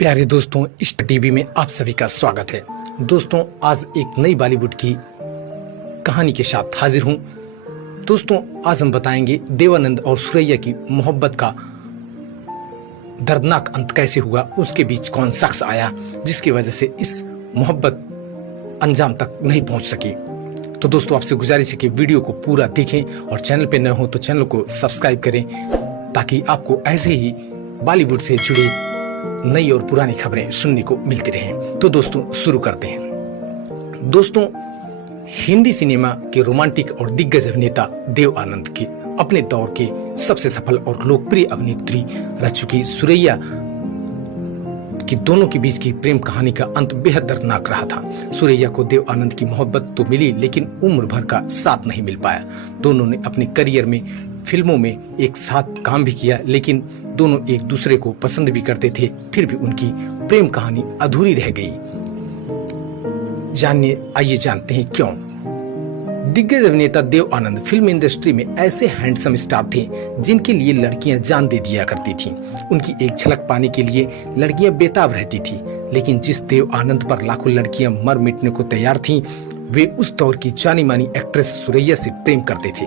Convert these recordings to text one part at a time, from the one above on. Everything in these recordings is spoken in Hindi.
प्यारे दोस्तों, इष्ट टीवी में आप सभी का स्वागत है। दोस्तों, आज एक नई बॉलीवुड की कहानी के साथ हाजिर हूं। दोस्तों, आज हम बताएंगे देवानंद और सुरैया की मोहब्बत का दर्दनाक अंत कैसे हुआ, उसके बीच कौन शख्स आया जिसकी वजह से इस मोहब्बत अंजाम तक नहीं पहुंच सकी। तो दोस्तों, आपसे गुजारिश है कि वीडियो को पूरा देखें और चैनल पे नए हो तो चैनल को सब्सक्राइब करें ताकि आपको ऐसे ही बॉलीवुड से जुड़े नई और पुरानी खबरें सुनने को मिलती रहें। तो दोस्तों, शुरू करते हैं। दोस्तों, हिंदी सिनेमा के रोमांटिक और दिग्गज अभिनेता देव आनंद के अपने दौर के सबसे सफल और लोकप्रिय अभिनेत्री रह चुकी सुरैया कि दोनों के बीच की प्रेम कहानी का अंत बेहद दर्दनाक रहा था। सुरैया को देव आनंद की मोहब्बत तो मिली, लेकिन उम्र भर का साथ नहीं मिल पाया। दोनों ने अपने करियर में फिल्मों में एक साथ काम भी किया, लेकिन दोनों एक दूसरे को पसंद भी करते थे, फिर भी उनकी प्रेम कहानी अधूरी रह गई। आइए जानते हैं क्यों। दिग्गज अभिनेता देव आनंद फिल्म इंडस्ट्री में ऐसे हैंडसम स्टार थे जिनके लिए लड़कियां जान दे दिया करती थीं। उनकी एक झलक पाने के लिए लड़कियां बेताब रहती थी, लेकिन जिस देव आनंद पर लाखों लड़कियां मर मिटने को तैयार थीं, वे उस दौर की जानी मानी एक्ट्रेस सुरैया से प्रेम करते थे।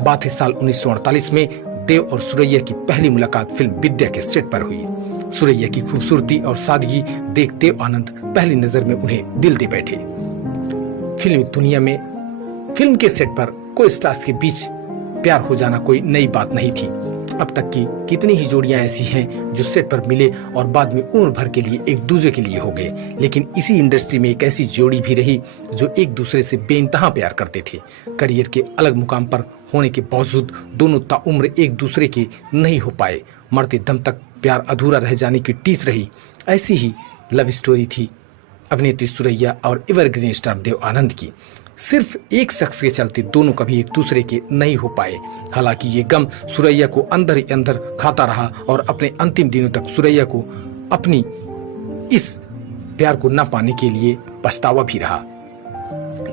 बात है साल 1948 में देव और सुरैया की पहली मुलाकात फिल्म विद्या के सेट पर हुई। सुरैया की खूबसूरती और सादगी देख देव आनंद पहली नजर में उन्हें दिल दे बैठे। फिल्मी दुनिया में फिल्म के सेट पर कोई स्टार्स के बीच प्यार हो जाना कोई नई बात नहीं थी। अब तक की कितनी ही जोड़ियां ऐसी हैं जो सेट पर मिले और बाद में उम्र भर के लिए एक दूसरे के लिए हो गए, लेकिन इसी इंडस्ट्री में एक ऐसी जोड़ी भी रही जो एक दूसरे से बेइंतहा प्यार करते थे। करियर के अलग मुकाम पर होने के बावजूद दोनों ताउम्र एक दूसरे के नहीं हो पाए। मरते दम तक प्यार अधूरा रह जाने की टीस रही। ऐसी ही लव स्टोरी थी अभिनेत्री सुरैया और एवरग्रीन स्टार देव आनंद की। सिर्फ एक शख्स के चलते दोनों कभी एक दूसरे के नहीं हो पाए। हालांकि ये गम सुरैया को अंदर ही अंदर खाता रहा और अपने अंतिम दिनों तक सुरैया को अपनी इस प्यार को न पाने के लिए पछतावा भी रहा।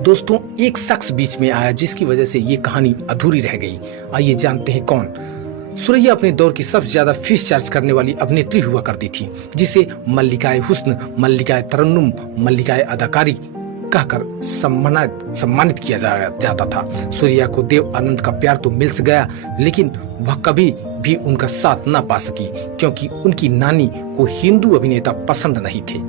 दोस्तों, एक शख्स बीच में आया जिसकी वजह से ये कहानी अधूरी रह गई। आइए जानते हैं कौन। सुरैया अपने दौर की सबसे ज्यादा फीस चार्ज करने वाली अभिनेत्री हुआ करती थी, जिसे मल्लिकाए हुस्न, मल्लिकाए तरन्नुम, मल्लिकाए अदाकारी कहकर सम्मानित किया जाता था। सुरैया को देव आनंद का प्यार तो मिल गया, लेकिन वह कभी भी उनका साथ न पा सकी, क्योंकि उनकी नानी को हिंदू अभिनेता पसंद नहीं थे।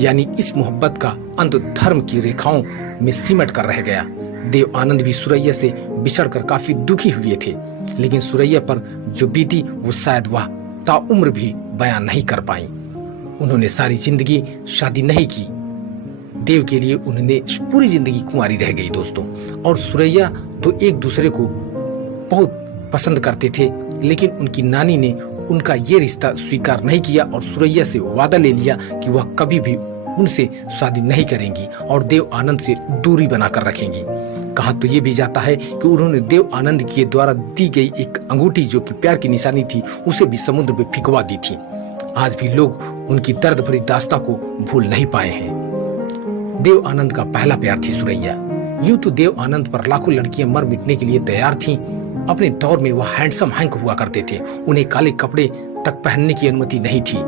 यानी इस मोहब्बत का अंत धर्म की रेखाओं में सिमट कर रह गया। देव आनंद भी सुरैया से बिछड़कर काफी दुखी हुए थे, लेकिन सुरैया पर जो बीती वो शायद वह ताउम्र भी बयान नहीं कर पाई। उन्होंने सारी जिंदगी शादी नहीं की। देव के लिए उन्होंने पूरी जिंदगी कुंवारी रह गई दोस्तों। और सुरैया तो एक दूसरे को बहुत पसंद करते थे, लेकिन उनकी नानी ने उनका ये रिश्ता स्वीकार नहीं किया और सुरैया से वादा ले लिया कि वह कभी भी उनसे शादी नहीं करेंगी और देव आनंद से दूरी बनाकर रखेंगी। कहा तो ये भी जाता है कि उन्होंने देव आनंद के द्वारा दी गई एक अंगूठी जो कि प्यार की निशानी थी, उसे भी समुद्र में फिकवा दी थी। आज भी लोग उनकी दर्द भरी दास्तां को भूल नहीं पाए हैं। देव आनंद का पहला प्यार थी सुरैया। यूं तो देव आनंद पर लाखों लड़कियां मर मिटने के लिए तैयार थीं। अपने दौर में वह हैंडसम हैंक हुआ करते थे। उन्हें काले कपड़े तक पहनने की अनुमति नहीं थी,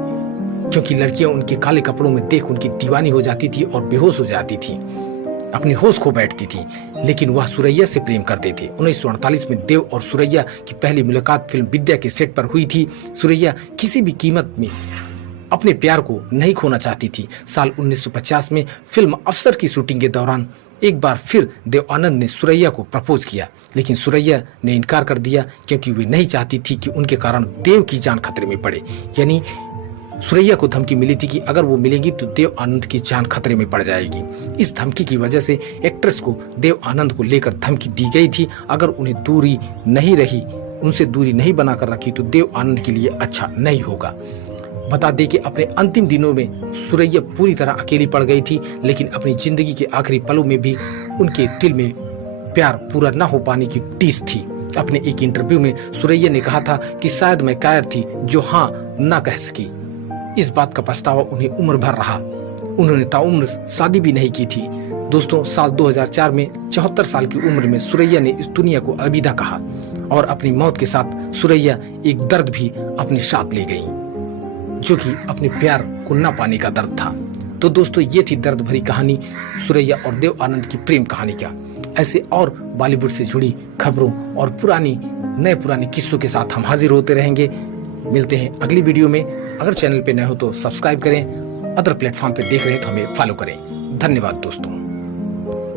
क्योंकि लड़कियां उनके काले कपड़ों में देख उनकी दीवानी हो जाती थी और बेहोश हो जाती थी, अपनी होश खो बैठती थी। लेकिन वह सुरैया से प्रेम करते थे। 1948 में देव और सुरैया की पहली मुलाकात फिल्म विद्या के सेट पर हुई थी। सुरैया किसी भी कीमत में अपने प्यार को नहीं खोना चाहती थी। साल 1950 में फिल्म अफसर की शूटिंग के दौरान एक बार फिर देव आनंद ने सुरैया को प्रपोज किया, लेकिन सुरैया ने इनकार कर दिया, क्योंकि वे नहीं चाहती थी कि उनके कारण देव की जान खतरे में पड़े। यानी सुरैया को धमकी मिली थी कि अगर वो मिलेगी तो देव आनंद की जान खतरे में पड़ जाएगी। इस धमकी की वजह से एक्ट्रेस को देव आनंद को लेकर धमकी दी गई थी, अगर उन्हें उनसे दूरी नहीं बनाकर रखी तो देव आनंद के लिए अच्छा नहीं होगा। बता दें कि अपने अंतिम दिनों में सुरैया पूरी तरह अकेली पड़ गई थी, लेकिन अपनी जिंदगी के आखिरी पलों में भी उनके दिल में प्यार पूरा न हो पाने की टीस थी। अपने एक इंटरव्यू में सुरैया ने कहा था कि शायद मैं कायर थी जो हाँ ना कह सकी। इस बात का पछतावा उन्हें उम्र भर रहा। उन्होंने ताउम्र शादी भी नहीं की थी। दोस्तों, साल 2004 में 74 साल की उम्र में सुरैया ने इस दुनिया को अलविदा कहा और अपनी मौत के साथ सुरैया एक दर्द भी अपने साथ ले गई। जो कि अपने प्यार को न पाने का दर्द था। तो दोस्तों, ये थी दर्द भरी कहानी सुरैया और देव आनंद की प्रेम कहानी का। ऐसे और बॉलीवुड से जुड़ी खबरों और नए पुराने किस्सों के साथ हम हाजिर होते रहेंगे। मिलते हैं अगली वीडियो में। अगर चैनल पे नए हो तो सब्सक्राइब करें, अदर प्लेटफॉर्म पे देख रहे हैं तो हमें फॉलो करें। धन्यवाद दोस्तों।